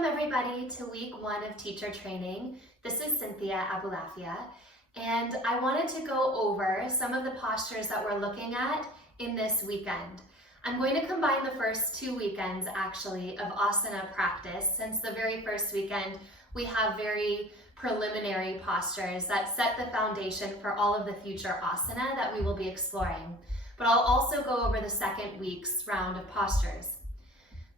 Welcome everybody to week 1 of teacher training. This is Cynthia Abulafia, and I wanted to go over some of the postures that we're looking at in this weekend. I'm going to combine the first 2 weekends actually of asana practice, since the very first weekend we have very preliminary postures that set the foundation for all of the future asana that we will be exploring. But I'll also go over the second week's round of postures.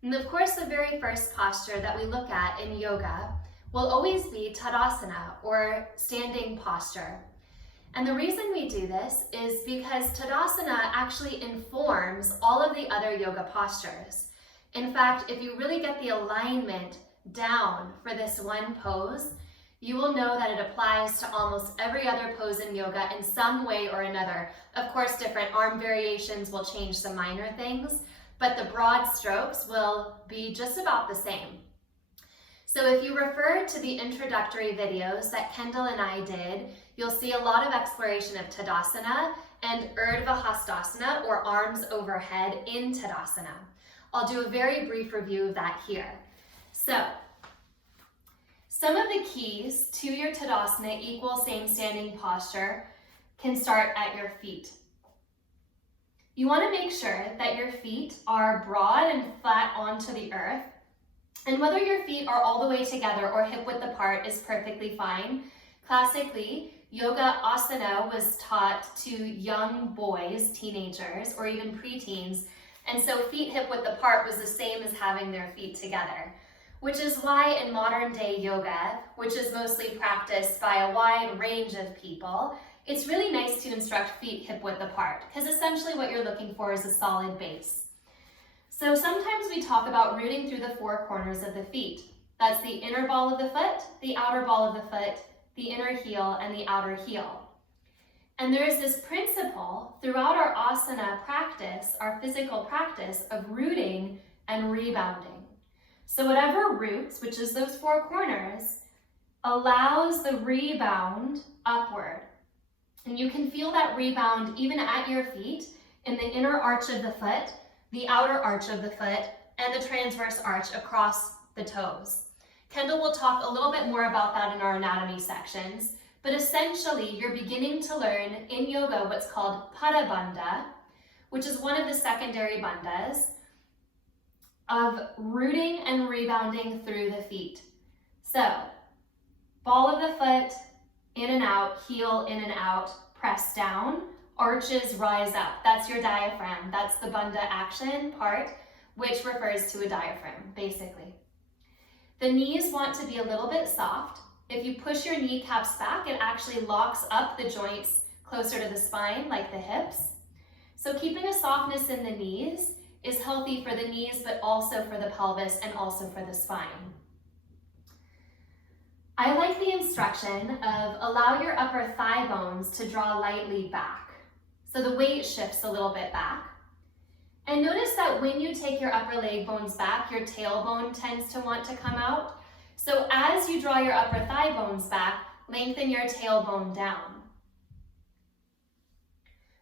And of course, the very first posture that we look at in yoga will always be Tadasana, or standing posture. And the reason we do this is because Tadasana actually informs all of the other yoga postures. In fact, if you really get the alignment down for this one pose, you will know that it applies to almost every other pose in yoga in some way or another. Of course, different arm variations will change some minor things, but the broad strokes will be just about the same. So if you refer to the introductory videos that Kendall and I did, you'll see a lot of exploration of Tadasana and Urdhva Hastasana, or arms overhead in Tadasana. I'll do a very brief review of that here. So, some of the keys to your Tadasana equal same standing posture can start at your feet. You want to make sure that your feet are broad and flat onto the earth. And whether your feet are all the way together or hip width apart is perfectly fine. Classically, yoga asana was taught to young boys, teenagers, or even preteens. And so feet hip width apart was the same as having their feet together. Which is why in modern day yoga, which is mostly practiced by a wide range of people, it's really nice to instruct feet hip width apart, because essentially what you're looking for is a solid base. So sometimes we talk about rooting through the 4 corners of the feet. That's the inner ball of the foot, the outer ball of the foot, the inner heel, and the outer heel. And there is this principle throughout our asana practice, our physical practice, of rooting and rebounding. So whatever roots, which is those 4 corners, allows the rebound upward. And you can feel that rebound even at your feet in the inner arch of the foot, the outer arch of the foot, and the transverse arch across the toes. Kendall will talk a little bit more about that in our anatomy sections, but essentially you're beginning to learn in yoga what's called pada bandha, which is one of the secondary bandhas of rooting and rebounding through the feet. So, ball of the foot, in and out, heel in and out, press down, arches rise up. That's your diaphragm. That's the bandha action part, which refers to a diaphragm, basically. The knees want to be a little bit soft. If you push your kneecaps back, it actually locks up the joints closer to the spine, like the hips. So keeping a softness in the knees is healthy for the knees, but also for the pelvis and also for the spine. I like the instruction of allow your upper thigh bones to draw lightly back. So the weight shifts a little bit back. And notice that when you take your upper leg bones back, your tailbone tends to want to come out. So as you draw your upper thigh bones back, lengthen your tailbone down.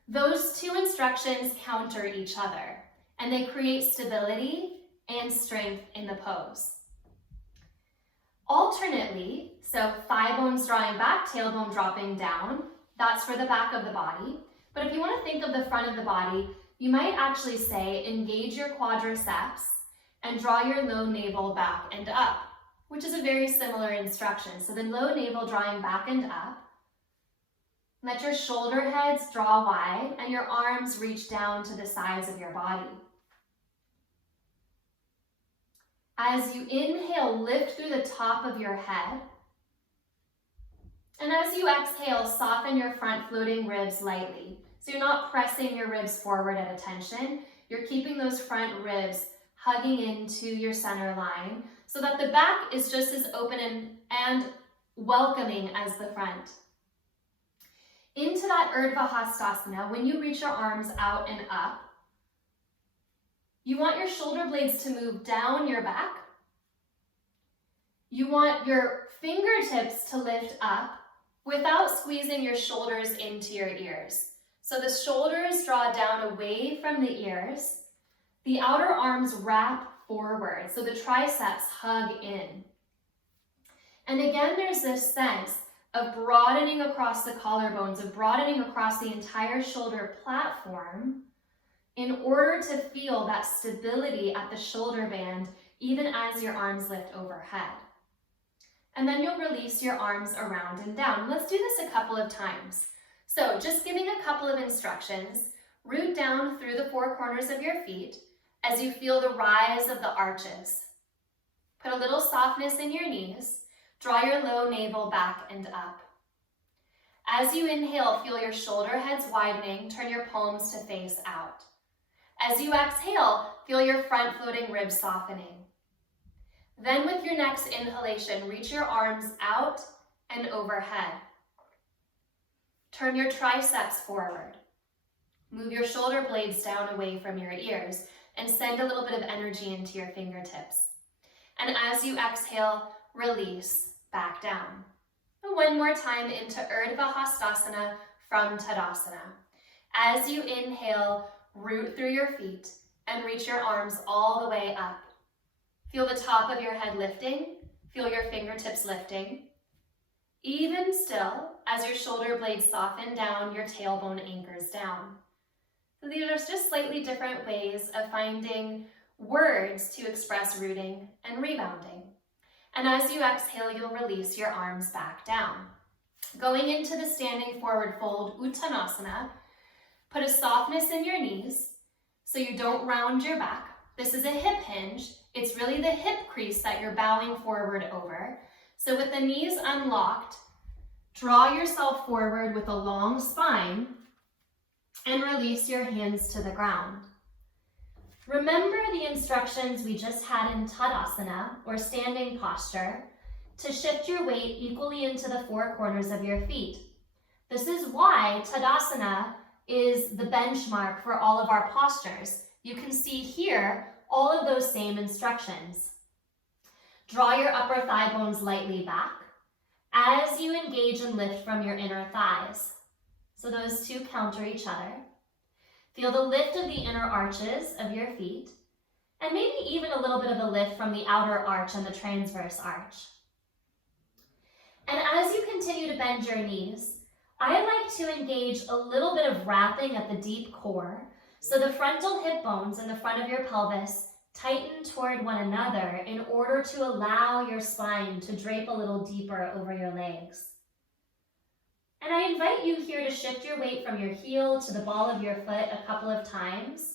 Those 2 instructions counter each other, and they create stability and strength in the pose. Alternately, so thigh bones drawing back, tailbone dropping down, that's for the back of the body. But if you want to think of the front of the body, you might actually say engage your quadriceps and draw your low navel back and up, which is a very similar instruction. So the low navel drawing back and up. Let your shoulder heads draw wide and your arms reach down to the sides of your body. As you inhale, lift through the top of your head. And as you exhale, soften your front floating ribs lightly. So you're not pressing your ribs forward at attention. You're keeping those front ribs hugging into your center line so that the back is just as open and welcoming as the front. Into that Urdhva Hastasana, when you reach your arms out and up, you want your shoulder blades to move down your back. You want your fingertips to lift up without squeezing your shoulders into your ears. So the shoulders draw down away from the ears. The outer arms wrap forward. So the triceps hug in. And again, there's this sense of broadening across the collarbones, of broadening across the entire shoulder platform in order to feel that stability at the shoulder band, even as your arms lift overhead. And then you'll release your arms around and down. Let's do this a couple of times. So just giving a couple of instructions, root down through the four corners of your feet as you feel the rise of the arches. Put a little softness in your knees. Draw your low navel back and up. As you inhale, feel your shoulder heads widening. Turn your palms to face out. As you exhale, feel your front floating ribs softening. Then with your next inhalation, reach your arms out and overhead. Turn your triceps forward. Move your shoulder blades down away from your ears and send a little bit of energy into your fingertips. And as you exhale, release back down. And one more time into Urdhva Hastasana from Tadasana. As you inhale, root through your feet and reach your arms all the way up. Feel the top of your head lifting. Feel your fingertips lifting. Even still, as your shoulder blades soften down, your tailbone anchors down. So these are just slightly different ways of finding words to express rooting and rebounding. And as you exhale, you'll release your arms back down. Going into the standing forward fold, Uttanasana, put a softness in your knees so you don't round your back. This is a hip hinge. It's really the hip crease that you're bowing forward over. So with the knees unlocked, draw yourself forward with a long spine and release your hands to the ground. Remember the instructions we just had in Tadasana, or standing posture, to shift your weight equally into the four corners of your feet. This is why Tadasana is the benchmark for all of our postures. You can see here all of those same instructions. Draw your upper thigh bones lightly back as you engage and lift from your inner thighs. So those two counter each other. Feel the lift of the inner arches of your feet, and maybe even a little bit of a lift from the outer arch and the transverse arch. And as you continue to bend your knees, I like to engage a little bit of wrapping at the deep core, so the frontal hip bones in the front of your pelvis tighten toward one another in order to allow your spine to drape a little deeper over your legs. And I invite you here to shift your weight from your heel to the ball of your foot a couple of times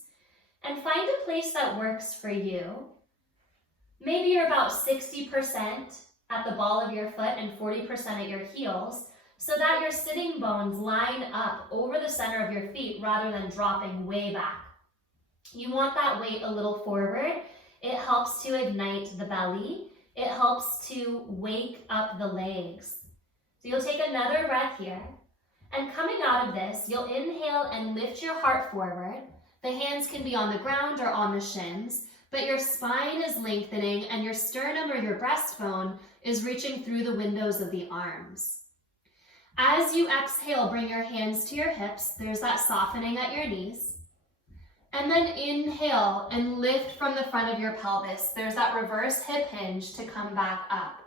and find a place that works for you. Maybe you're about 60% at the ball of your foot and 40% at your heels, so that your sitting bones line up over the center of your feet rather than dropping way back. You want that weight a little forward. It helps to ignite the belly. It helps to wake up the legs. So you'll take another breath here, and coming out of this, you'll inhale and lift your heart forward. The hands can be on the ground or on the shins, but your spine is lengthening and your sternum or your breastbone is reaching through the windows of the arms. As you exhale, bring your hands to your hips. There's that softening at your knees. And then inhale and lift from the front of your pelvis. There's that reverse hip hinge to come back up.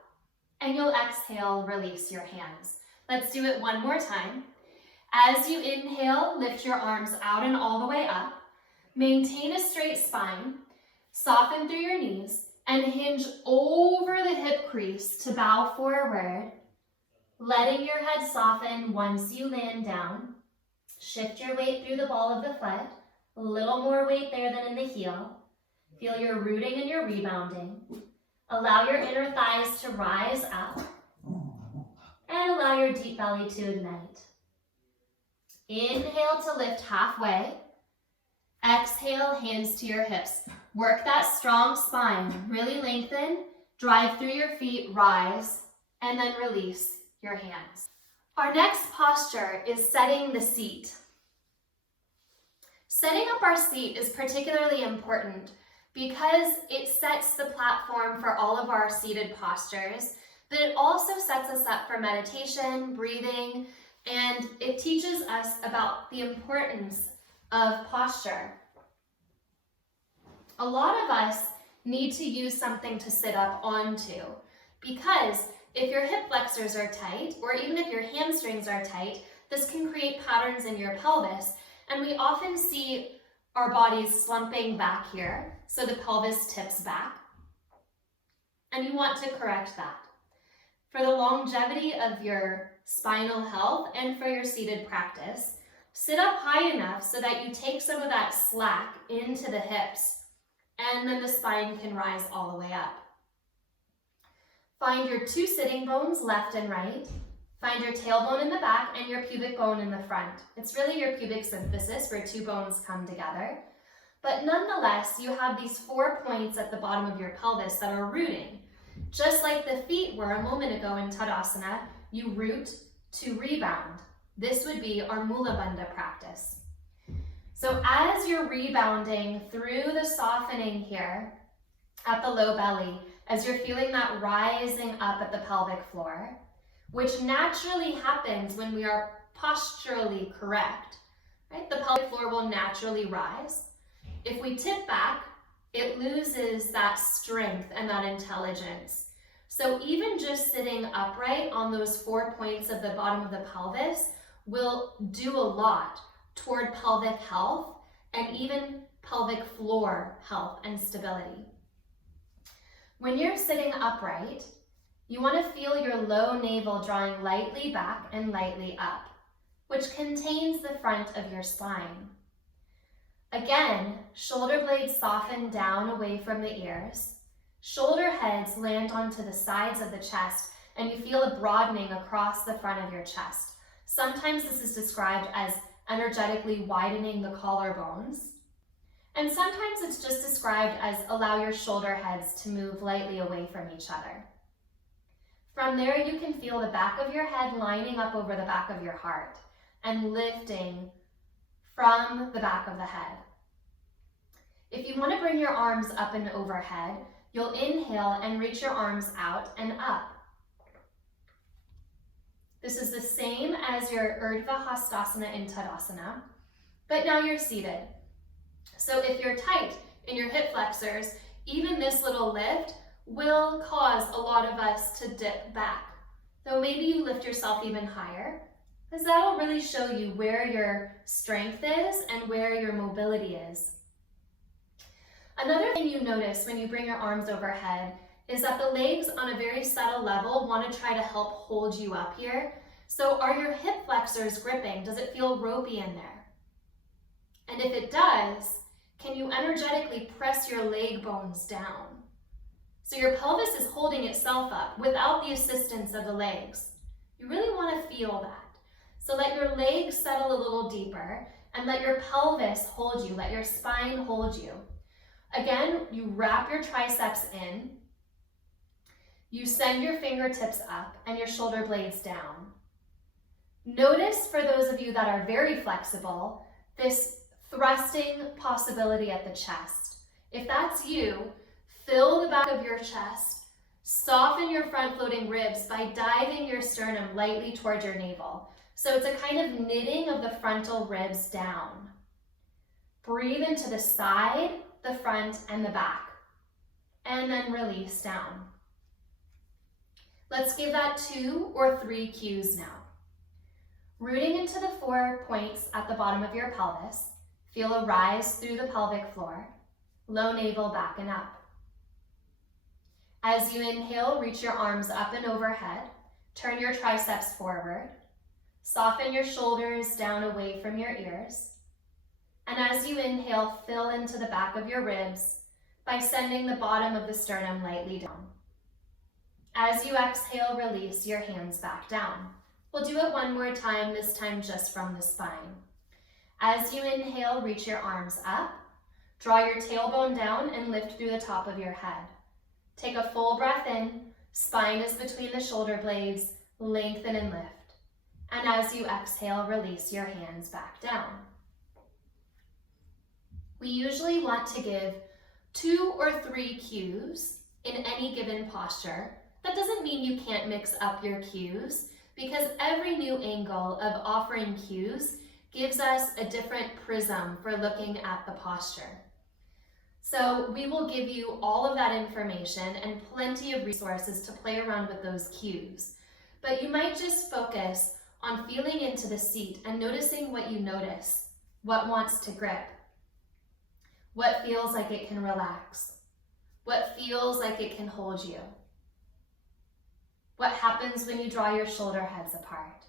And you'll exhale, release your hands. Let's do it one more time. As you inhale, lift your arms out and all the way up. Maintain a straight spine. Soften through your knees and hinge over the hip crease to bow forward, letting your head soften once you land down. Shift your weight through the ball of the foot. A little more weight there than in the heel. Feel your rooting and your rebounding. Allow your inner thighs to rise up and allow your deep belly to ignite. Inhale to lift halfway. Exhale, hands to your hips. Work that strong spine. Really lengthen. Drive through your feet, rise, and then release your hands. Our next posture is setting the seat. Setting up our seat is particularly important because it sets the platform for all of our seated postures, but it also sets us up for meditation, breathing, and it teaches us about the importance of posture. A lot of us need to use something to sit up onto, because if your hip flexors are tight, or even if your hamstrings are tight, this can create patterns in your pelvis, and we often see our bodies slumping back here, so the pelvis tips back, and you want to correct that. For the longevity of your spinal health and for your seated practice, sit up high enough so that you take some of that slack into the hips, and then the spine can rise all the way up. Find your two sitting bones, left and right. Find your tailbone in the back and your pubic bone in the front. It's really your pubic symphysis where two bones come together. But nonetheless, you have these 4 points at the bottom of your pelvis that are rooting. Just like the feet were a moment ago in Tadasana, you root to rebound. This would be our Mula Bandha practice. So as you're rebounding through the softening here at the low belly, as you're feeling that rising up at the pelvic floor, which naturally happens when we are posturally correct, right? The pelvic floor will naturally rise. If we tip back, it loses that strength and that intelligence. So even just sitting upright on those 4 points of the bottom of the pelvis will do a lot toward pelvic health and even pelvic floor health and stability. When you're sitting upright, you want to feel your low navel drawing lightly back and lightly up, which contains the front of your spine. Again, shoulder blades soften down away from the ears. Shoulder heads land onto the sides of the chest, and you feel a broadening across the front of your chest. Sometimes this is described as energetically widening the collarbones. And sometimes it's just described as allow your shoulder heads to move lightly away from each other. From there, you can feel the back of your head lining up over the back of your heart and lifting from the back of the head. If you want to bring your arms up and overhead, you'll inhale and reach your arms out and up. This is the same as your Urdhva Hastasana in Tadasana, but now you're seated. So if you're tight in your hip flexors, even this little lift will cause a lot of us to dip back. So maybe you lift yourself even higher, because that'll really show you where your strength is and where your mobility is. Another thing you notice when you bring your arms overhead is that the legs on a very subtle level want to try to help hold you up here. So are your hip flexors gripping? Does it feel ropey in there? And if it does, can you energetically press your leg bones down? So your pelvis is holding itself up without the assistance of the legs. You really want to feel that. So let your legs settle a little deeper and let your pelvis hold you, let your spine hold you. Again, you wrap your triceps in, you send your fingertips up and your shoulder blades down. Notice for those of you that are very flexible, this thrusting possibility at the chest. If that's you, fill the back of your chest, soften your front floating ribs by diving your sternum lightly toward your navel. So it's a kind of knitting of the frontal ribs down. Breathe into the side, the front, and the back, and then release down. Let's give that 2 or 3 cues now. Rooting into the 4 points at the bottom of your pelvis, feel a rise through the pelvic floor, low navel back and up. As you inhale, reach your arms up and overhead, turn your triceps forward, soften your shoulders down away from your ears, and as you inhale, fill into the back of your ribs by sending the bottom of the sternum lightly down. As you exhale, release your hands back down. We'll do it one more time, this time just from the spine. As you inhale, reach your arms up, draw your tailbone down and lift through the top of your head. Take a full breath in, spine is between the shoulder blades, lengthen and lift. And as you exhale, release your hands back down. We usually want to give 2 or 3 cues in any given posture. That doesn't mean you can't mix up your cues, because every new angle of offering cues gives us a different prism for looking at the posture. So we will give you all of that information and plenty of resources to play around with those cues. But you might just focus on feeling into the seat and noticing what you notice, what wants to grip, what feels like it can relax, what feels like it can hold you, what happens when you draw your shoulder heads apart.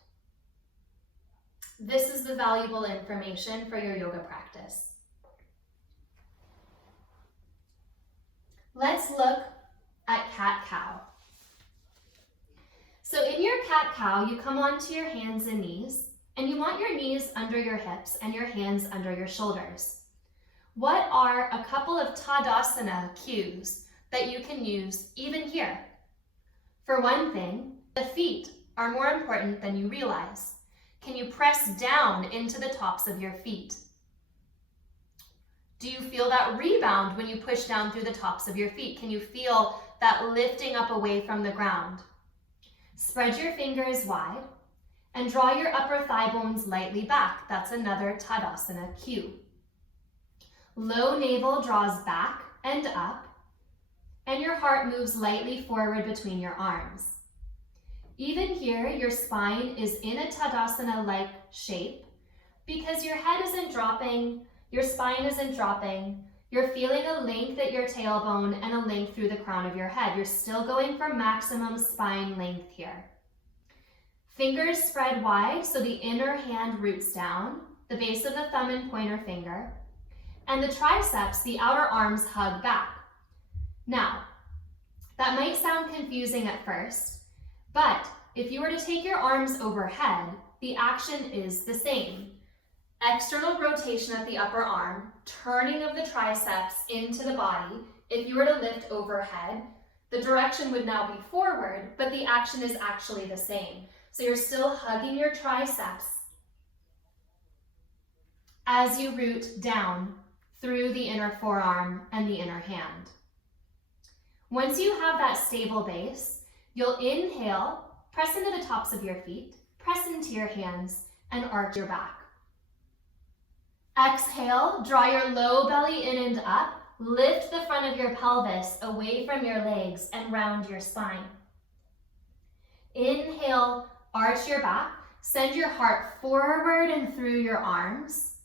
This is the valuable information for your yoga practice. Let's look at cat-cow. So in your cat-cow, you come onto your hands and knees, and you want your knees under your hips and your hands under your shoulders. What are a couple of Tadasana cues that you can use even here? For one thing, the feet are more important than you realize. Can you press down into the tops of your feet? Do you feel that rebound when you push down through the tops of your feet? Can you feel that lifting up away from the ground? Spread your fingers wide and draw your upper thigh bones lightly back. That's another Tadasana cue. Low navel draws back and up, and your heart moves lightly forward between your arms. Even here, your spine is in a Tadasana-like shape because your head isn't dropping, your spine isn't dropping. You're feeling a length at your tailbone and a length through the crown of your head. You're still going for maximum spine length here. Fingers spread wide so the inner hand roots down, the base of the thumb and pointer finger, and the triceps, the outer arms, hug back. Now, that might sound confusing at first, but if you were to take your arms overhead, the action is the same. External rotation at the upper arm, turning of the triceps into the body. If you were to lift overhead, the direction would now be forward, but the action is actually the same. So you're still hugging your triceps as you root down through the inner forearm and the inner hand. Once you have that stable base, you'll inhale, press into the tops of your feet, press into your hands, and arch your back. Exhale, draw your low belly in and up, lift the front of your pelvis away from your legs and round your spine. Inhale, arch your back, send your heart forward and through your arms.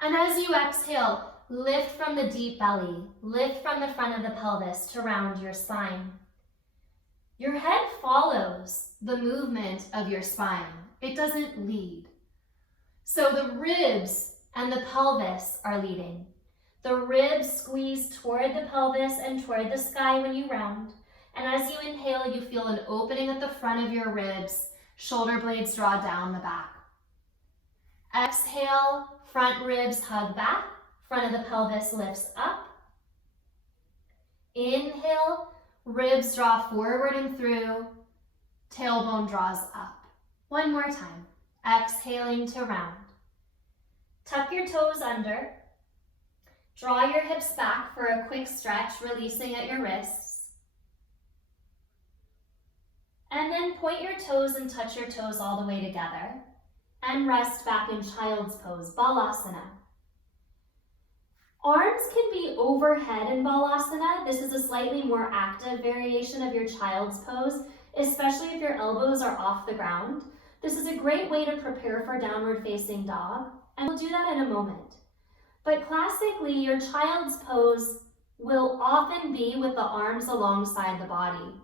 And as you exhale, lift from the deep belly, lift from the front of the pelvis to round your spine. Your head follows the movement of your spine. It doesn't lead. So the ribs and the pelvis are leading. The ribs squeeze toward the pelvis and toward the sky when you round. And as you inhale, you feel an opening at the front of your ribs. Shoulder blades draw down the back. Exhale, front ribs hug back. Front of the pelvis lifts up. Inhale, ribs draw forward and through. Tailbone draws up. One more time. Exhaling to round. Tuck your toes under. Draw your hips back for a quick stretch, releasing at your wrists. And then point your toes and touch your toes all the way together. And rest back in child's pose, Balasana. Arms can be overhead in Balasana. This is a slightly more active variation of your child's pose, especially if your elbows are off the ground. This is a great way to prepare for downward facing dog. And we'll do that in a moment. But classically, your child's pose will often be with the arms alongside the body,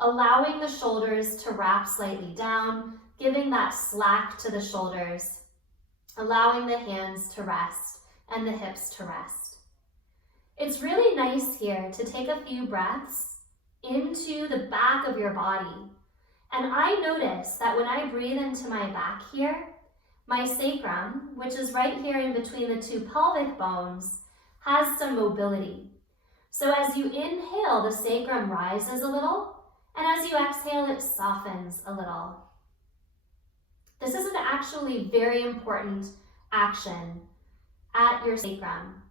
allowing the shoulders to wrap slightly down, giving that slack to the shoulders, allowing the hands to rest and the hips to rest. It's really nice here to take a few breaths into the back of your body. And I notice that when I breathe into my back here, my sacrum, which is right here in between the two pelvic bones, has some mobility. So as you inhale, the sacrum rises a little, and as you exhale, it softens a little. This is an actually very important action at your sacrum.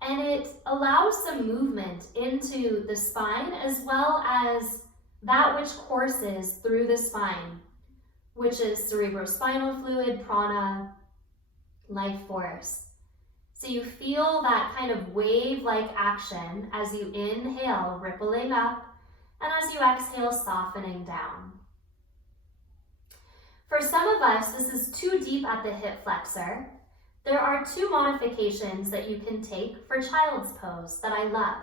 And it allows some movement into the spine as well as that which courses through the spine, which is cerebrospinal fluid, prana, life force. So you feel that kind of wave-like action as you inhale, rippling up, and as you exhale, softening down. For some of us, this is too deep at the hip flexor. There are two modifications that you can take for child's pose that I love.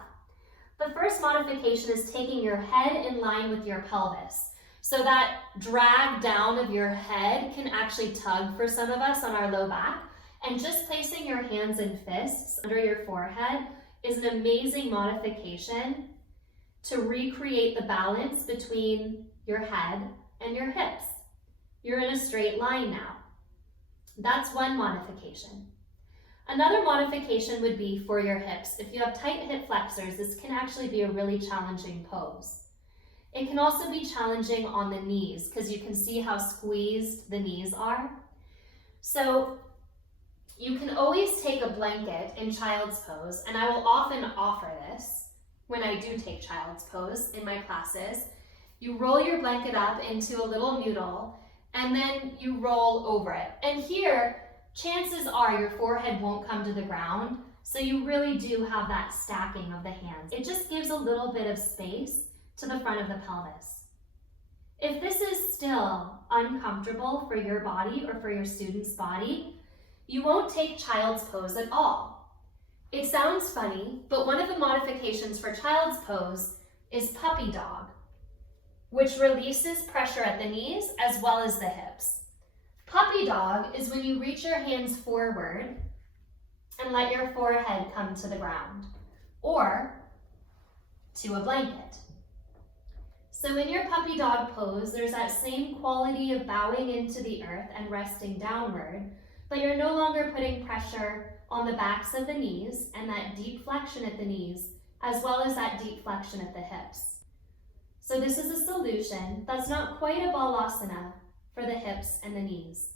The first modification is taking your head in line with your pelvis. So that drag down of your head can actually tug for some of us on our low back. And just placing your hands and fists under your forehead is an amazing modification to recreate the balance between your head and your hips. You're in a straight line now. That's one modification. Another modification would be for your hips. If you have tight hip flexors, this can actually be a really challenging pose. It can also be challenging on the knees because you can see how squeezed the knees are. So you can always take a blanket in child's pose, and I will often offer this when I do take child's pose in my classes. You roll your blanket up into a little noodle, and then you roll over it. And here, chances are your forehead won't come to the ground, so you really do have that stacking of the hands. It just gives a little bit of space to the front of the pelvis. If this is still uncomfortable for your body or for your student's body, you won't take child's pose at all. It sounds funny, but one of the modifications for child's pose is puppy dog, which releases pressure at the knees as well as the hips. Puppy dog is when you reach your hands forward and let your forehead come to the ground or to a blanket. So in your puppy dog pose, there's that same quality of bowing into the earth and resting downward, but you're no longer putting pressure on the backs of the knees and that deep flexion at the knees, as well as that deep flexion at the hips. So this is a solution that's not quite a balasana for the hips and the knees.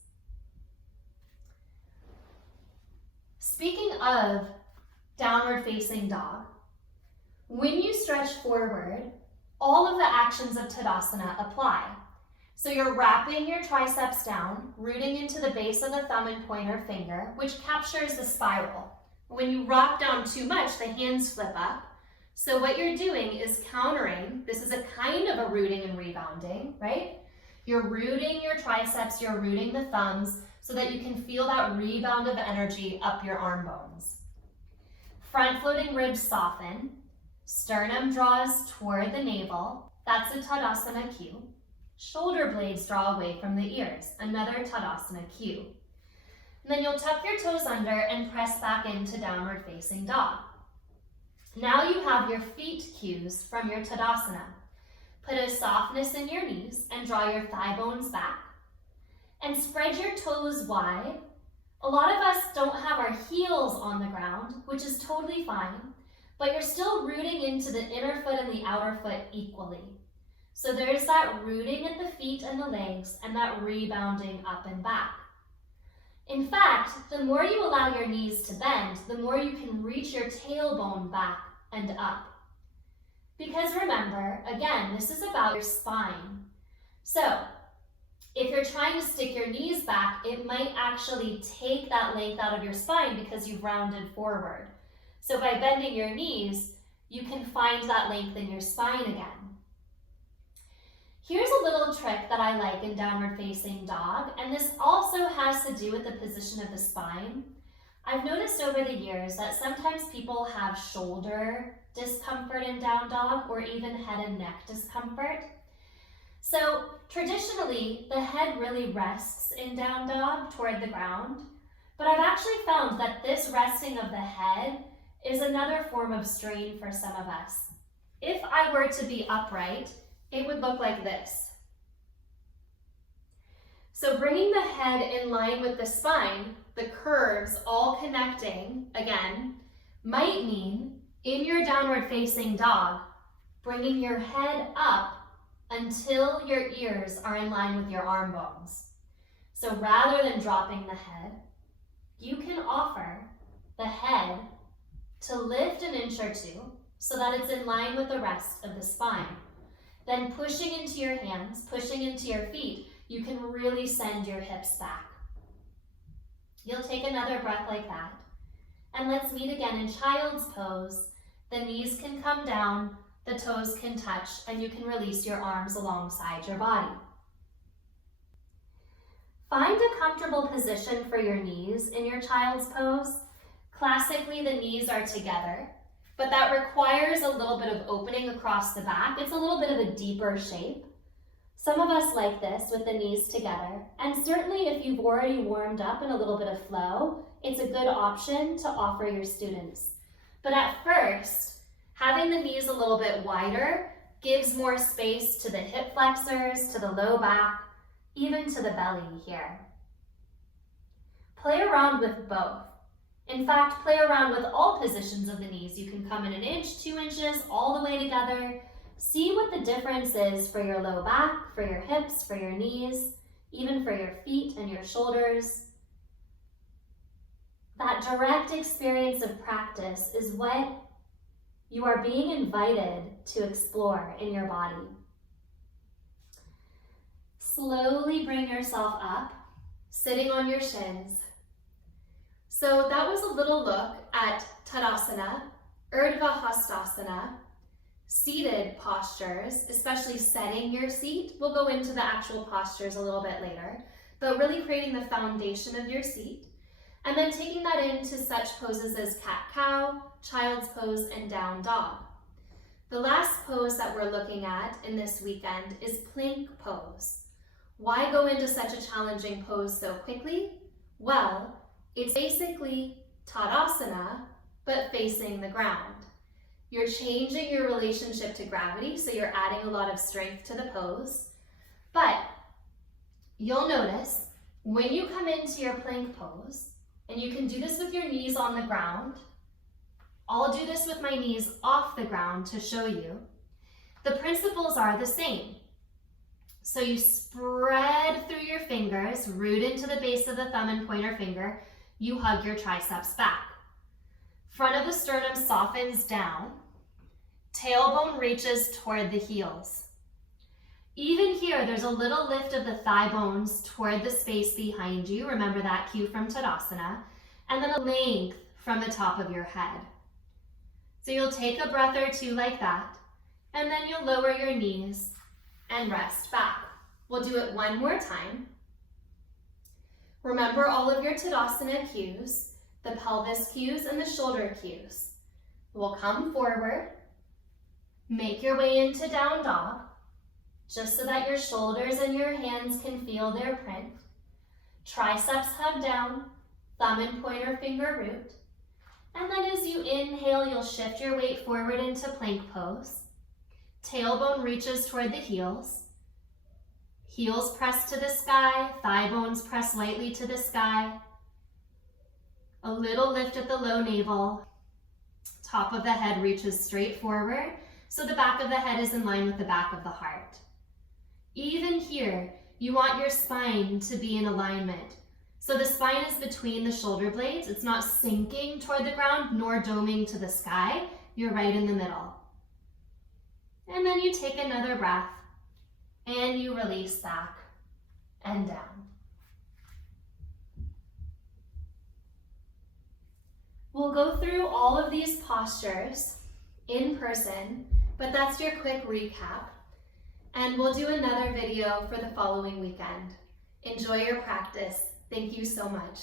Speaking of downward facing dog, when you stretch forward, all of the actions of Tadasana apply. So you're wrapping your triceps down, rooting into the base of the thumb and pointer finger, which captures the spiral. When you rock down too much, the hands flip up. So what you're doing is countering. This is a kind of a rooting and rebounding, right? You're rooting your triceps, you're rooting the thumbs so that you can feel that rebound of energy up your arm bones. Front floating ribs soften. Sternum draws toward the navel. That's a Tadasana cue. Shoulder blades draw away from the ears, another Tadasana cue. And then you'll tuck your toes under and press back into downward facing dog. Now you have your feet cues from your Tadasana. Put a softness in your knees and draw your thigh bones back. And spread your toes wide. A lot of us don't have our heels on the ground, which is totally fine, but you're still rooting into the inner foot and the outer foot equally. So there's that rooting at the feet and the legs and that rebounding up and back. In fact, the more you allow your knees to bend, the more you can reach your tailbone back and up. Because remember, again, this is about your spine. So if you're trying to stick your knees back, it might actually take that length out of your spine because you've rounded forward. So by bending your knees, you can find that length in your spine again. Here's a little trick that I like in downward facing dog, and this also has to do with the position of the spine. I've noticed over the years that sometimes people have shoulder discomfort in down dog or even head and neck discomfort. So traditionally, the head really rests in down dog toward the ground, but I've actually found that this resting of the head is another form of strain for some of us. If I were to be upright, it would look like this. So bringing the head in line with the spine, the curves all connecting, again, might mean in your downward facing dog, bringing your head up until your ears are in line with your arm bones. So rather than dropping the head, you can offer the head to lift an inch or two so that it's in line with the rest of the spine. Then pushing into your hands, pushing into your feet, you can really send your hips back. You'll take another breath like that. And let's meet again in child's pose. The knees can come down, the toes can touch, and you can release your arms alongside your body. Find a comfortable position for your knees in your child's pose. Classically, the knees are together, but that requires a little bit of opening across the back. It's a little bit of a deeper shape. Some of us like this with the knees together, and certainly if you've already warmed up in a little bit of flow, it's a good option to offer your students. But at first, having the knees a little bit wider gives more space to the hip flexors, to the low back, even to the belly here. Play around with both. In fact, play around with all positions of the knees. You can come in 1 inch, 2 inches, all the way together. See what the difference is for your low back, for your hips, for your knees, even for your feet and your shoulders. That direct experience of practice is what you are being invited to explore in your body. Slowly bring yourself up, sitting on your shins. So that was a little look at Tadasana, Urdhva Hastasana, seated postures, especially setting your seat. We'll go into the actual postures a little bit later, but really creating the foundation of your seat. And then taking that into such poses as cat-cow, child's pose, and down dog. The last pose that we're looking at in this weekend is plank pose. Why go into such a challenging pose so quickly? Well, it's basically Tadasana, but facing the ground. You're changing your relationship to gravity, so you're adding a lot of strength to the pose. But you'll notice when you come into your plank pose, and you can do this with your knees on the ground. I'll do this with my knees off the ground to show you. The principles are the same. So you spread through your fingers, root into the base of the thumb and pointer finger. You hug your triceps back. Front of the sternum softens down. Tailbone reaches toward the heels. Even here, there's a little lift of the thigh bones toward the space behind you. Remember that cue from Tadasana. And then a length from the top of your head. So you'll take a breath or two like that, and then you'll lower your knees and rest back. We'll do it one more time. Remember all of your Tadasana cues, the pelvis cues and the shoulder cues. We'll come forward, make your way into down dog, just so that your shoulders and your hands can feel their print. Triceps hug down, thumb and pointer finger root. And then as you inhale, you'll shift your weight forward into plank pose. Tailbone reaches toward the heels. Heels press to the sky, thigh bones press lightly to the sky. A little lift at the low navel. Top of the head reaches straight forward, so the back of the head is in line with the back of the heart. Even here, you want your spine to be in alignment. So the spine is between the shoulder blades. It's not sinking toward the ground nor doming to the sky. You're right in the middle. And then you take another breath and you release back and down. We'll go through all of these postures in person, but that's your quick recap. And we'll do another video for the following weekend. Enjoy your practice. Thank you so much.